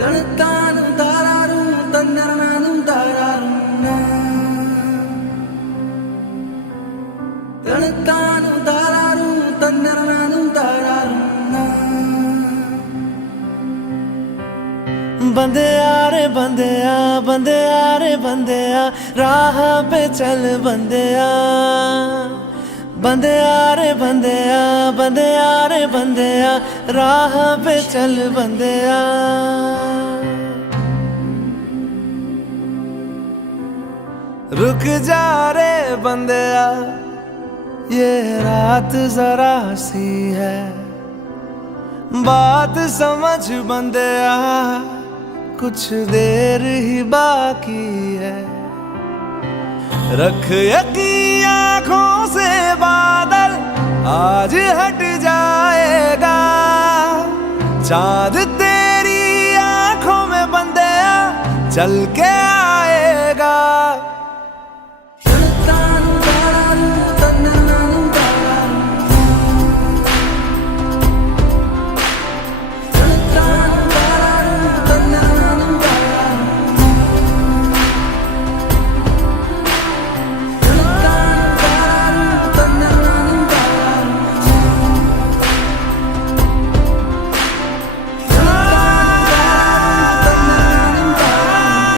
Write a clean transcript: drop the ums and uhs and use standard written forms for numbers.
തണുത്താനും താരാറും തന്നറനാനും താരാറും തണുത്താനും താരാറും തന്നറനാനും താരാറും बंदेया रे बंदेया बंदेया रे बंदेया राह पे चल बंदेया बंदेया रे बंदेया बंदेया रे बंदेया राह पे चल बंदेया रुक जा रे बंदेया ये रात जरा सी है बात समझ बंदेया कुछ देर ही बाकी है रख यकीन आँखों से बादल आज हट जाएगा चांद तेरी आँखों में बंदेया चल के